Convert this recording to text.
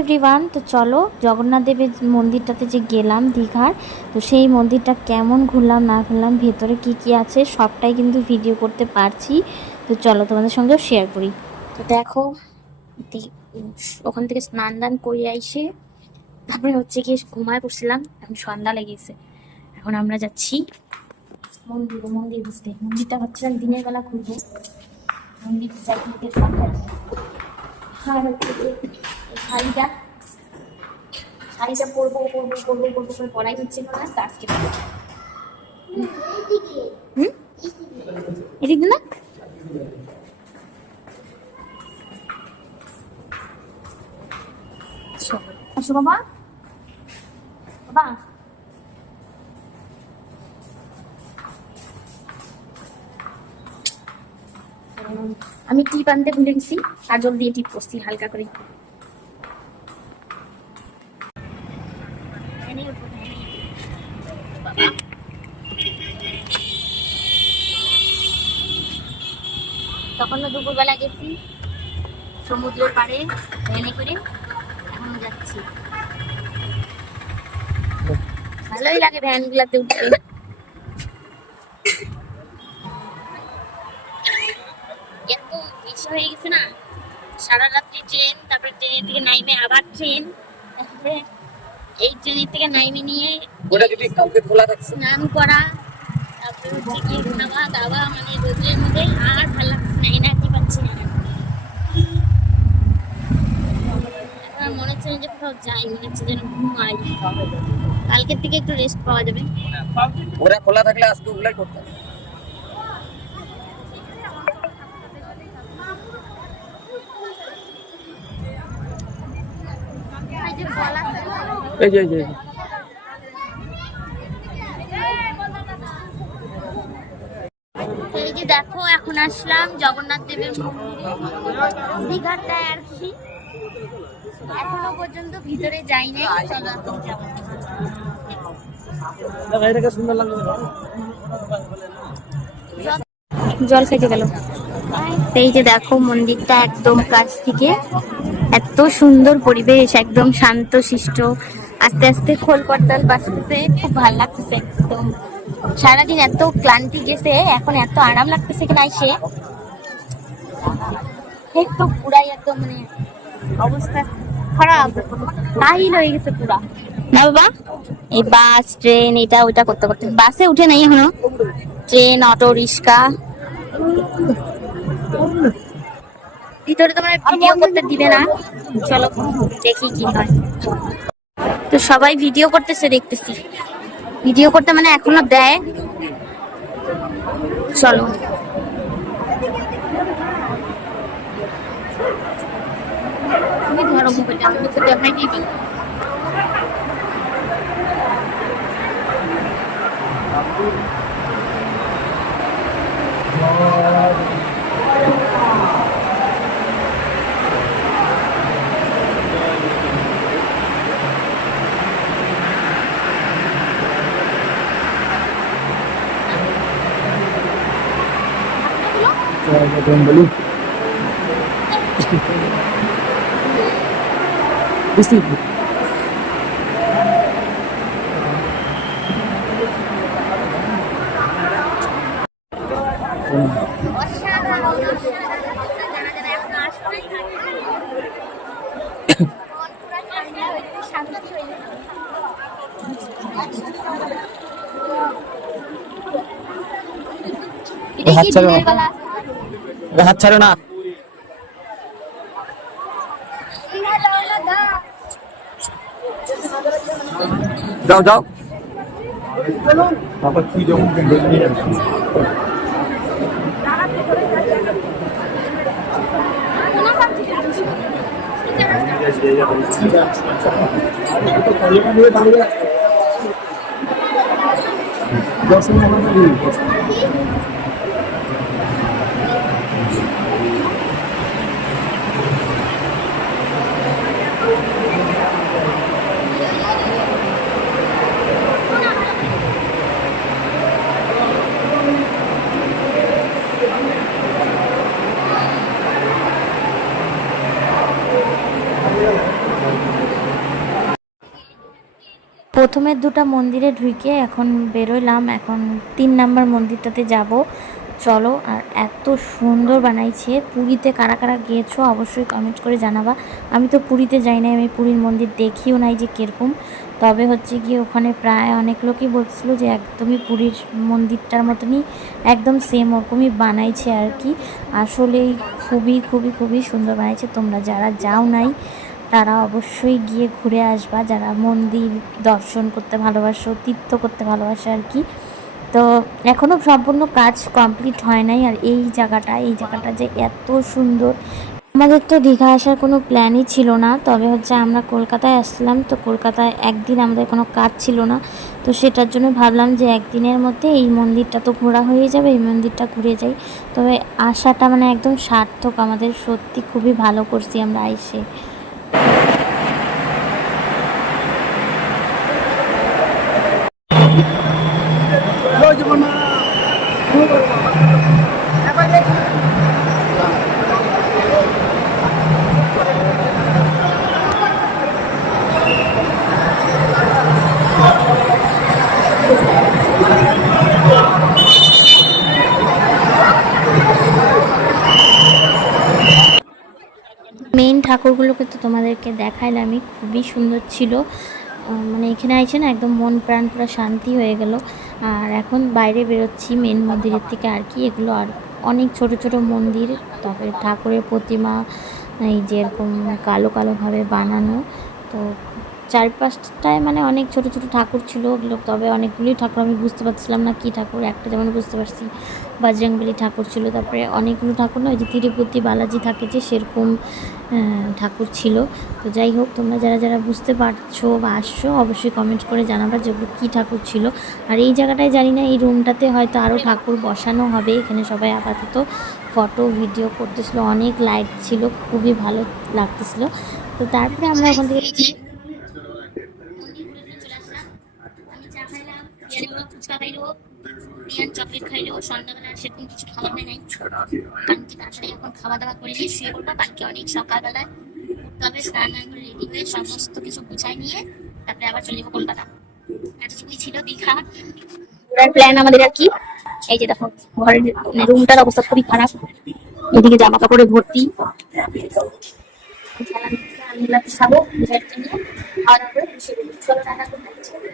Everyone তো চলো জগন্নাথ দেবের মন্দিরটাতে যে গেলাম দীঘার, তো সেই মন্দিরটা কেমন ঘুরলাম, না ঘুরলাম, ভেতরে কি কি আছে সবটাই কিন্তু ভিডিও করতে পারছি। তো চলো তোমাদের সঙ্গেও শেয়ার করি। তো দেখো ওখান থেকে স্নান দান করে আইসে, তারপরে হচ্ছে গিয়ে ঘুমায় পড়ছিলাম, এখন সন্ধ্যা লেগেছে। এখন আমরা যাচ্ছি মন্দির মন্দির বুঝতে। মন্দিরটা ভাবছিলাম দিনের বেলা ঘুরবো। মন্দির চারদিকে সন্ধ্যা আর হচ্ছে শাড়িটা শাড়িটা পরবো পরবো পরবো পরবো করে পড়াই হচ্ছে না আজকে হুম? না? আমি টিপ আনতে ভুলে গেছি, কাজল দিয়ে টিপ করছি, হালকা করে। তখন দুপুরবেলা গেছি। সমুদ্রের পাড়ে ভ্যানে করে এখন যাচ্ছি। ভালোই লাগে ভ্যান গুলাতে উঠতে এত হয়ে গেছে না সারা রাত্রি ট্রেন তারপরে ট্রেনের থেকে নাইমে আবার ট্রেন এই ট্রেনের থেকে নাইমে নিয়ে স্নান করা তারপরে হচ্ছে গিয়ে খাওয়া দাওয়া মানে রোদের মধ্যে আর ভালো লাগছে না এনার্জি পাচ্ছি না। এখন মনে হচ্ছে যে কোথাও যাই মনে হচ্ছে যেন ঘুমাই। কালকের থেকে একটু রেস্ট পাওয়া যাবে। ওরা খোলা থাকলে আজকে ওগুলাই করতাম। এই যে এই যে এই যে। এই যে দেখো এখন আসলাম জগন্নাথ দেবের দীঘাটায় আর কি। এখনও পর্যন্ত ভিতরে যাই নাই চলো জল খেতে গেল। এই যে দেখো মন্দিরটা একদম কাছ থেকে। এত সুন্দর পরিবেশ, একদম শান্ত শিষ্ট আস্তে আস্তে খোল করতাল বাঁচতেছে খুব ভালো লাগতেছে একদম। সারাদিন এত ক্লান্তি গেছে এখন এত আরাম লাগতেছে কিনা এসে। একটু পুরাই একদম মানে অবস্থা খারাপ। কাহিল হয়ে গেছে পুরা। না বাবা এই বাস ট্রেন এটা ওইটা করতে করতে। বাসে উঠে নাই এখনও। Train auto rickshaw. ভিতরে তোমার ভিডিও করতে দিবে না। চলো দেখি কি হয়। তো সবাই ভিডিও করতেছে দেখতেছি। ভিডিও করতে মানে এখনও দেয়। চলো। তুমি ধরো মোবাইলটা আমি দেখাই দিবি বলি বুঝতে হাত ছাড়ো। হাত ছাড়ো না। যাও যাও। দশ মিনিট প্রথমে দুটো মন্দিরে ঢুকে এখন বেরোইলাম। এখন তিন নাম্বার মন্দিরটাতে যাব। চলো, আর এত সুন্দর বানাইছে। পুরীতে কারা কারা গিয়েছো অবশ্যই কমেন্ট করে জানাবা। আমি তো পুরীতে যাই নাই, আমি পুরীর মন্দির দেখিও নাই যে কীরকম। তবে হচ্ছে গিয়ে ওখানে প্রায় অনেক লোকই বলছিল যে একদমই পুরীর মন্দিরটার মতনই একদম সেম ওরকমই বানাইছে আর কি। আসলেই খুবই খুবই খুবই সুন্দর বানাইছে। তোমরা যারা যাও নাই তারা অবশ্যই গিয়ে ঘুরে আসবা, যারা মন্দির দর্শন করতে ভালোবাসো, তীর্থ করতে ভালোবাসে আর কি। তো এখনও সম্পূর্ণ কাজ কমপ্লিট হয় নাই আর এই জায়গাটা এই জায়গাটা যে এত সুন্দর। আমাদের তো দীঘা আসার কোনো প্ল্যানই ছিল না, তবে হচ্ছে আমরা কলকাতায় আসলাম, তো কলকাতায় একদিন আমাদের কোনো কাজ ছিল না। তো সেটার জন্য ভাবলাম যে একদিনের মধ্যে এই মন্দিরটা তো ঘোরা হয়ে যাবে, এই মন্দিরটা ঘুরে যাই। তবে আসাটা মানে একদম সার্থক, আমাদের সত্যি খুবই ভালো করছি আমরা এসে। মেইন ঠাকুরগুলোকে তো তোমাদেরকে দেখাইলামই খুবই সুন্দর ছিল। মানে এখানে আইছে না একদম মন প্রাণ পুরো শান্তি হয়ে গেল। আর এখন বাইরে বেরোচ্ছি মেন মন্দিরের থেকে আর কি। এগুলো আর অনেক ছোট ছোট মন্দির, তারপরে ঠাকুরের প্রতিমা, এই যেরকম কালো কালোভাবে বানানো, তো চারপাশটায় মানে অনেক ছোট ছোট ঠাকুর ছিল ওগুলো, তবে অনেকগুলি ঠাকুর আমি বুঝতে পারছিলাম না কী ঠাকুর, একটা যেমন বুঝতে পারছি বজরংবলী ঠাকুর ছিল, তারপরে অনেকগুলো ঠাকুর না ওই যে তিরুপতি বালাজি থাকে যে সেরকম ঠাকুর ছিল। তো যাই হোক, তোমরা যারা যারা বুঝতে পারছ বা আসছো, অবশ্যই কমেন্ট করে জানাবা যে ওগুলো কী ঠাকুর ছিল। আর এই জায়গাটায় জানি না, এই রুমটাতে হয়তো আরও ঠাকুর বসানো হবে, এখানে সবাই আপাতত ফটো ভিডিও করতেছিল, অনেক লাইট ছিল, খুবই ভালো লাগতেছিল। তো তারপরে আমরা ওখান থেকে আমি বাবা ফুচকা খাইলো বিয়ান চকলেট খাইলো সন্ধ্যাবেলা সেরকম কিছু খাওয়া হয় নাই। কারণ কি তাড়াতাড়ি এখন খাওয়া দাওয়া করে নিয়ে শুয়ে পড়ব কালকে অনেক সকালবেলায় উঠতে হবে স্নান করে রেডি হয়ে সমস্ত কিছু গুছাই নিয়ে তারপরে আবার চলে যাব কলকাতা। এতটুকুই ছিল দীঘা। ঘোরার প্ল্যান আমাদের আর কি? এই যে দেখো ঘরের রুমটার অবস্থা খুবই খারাপ। এদিকে জামা কাপড়ে ভর্তি আমি খাব খাওয়া দাওয়া করে চলো।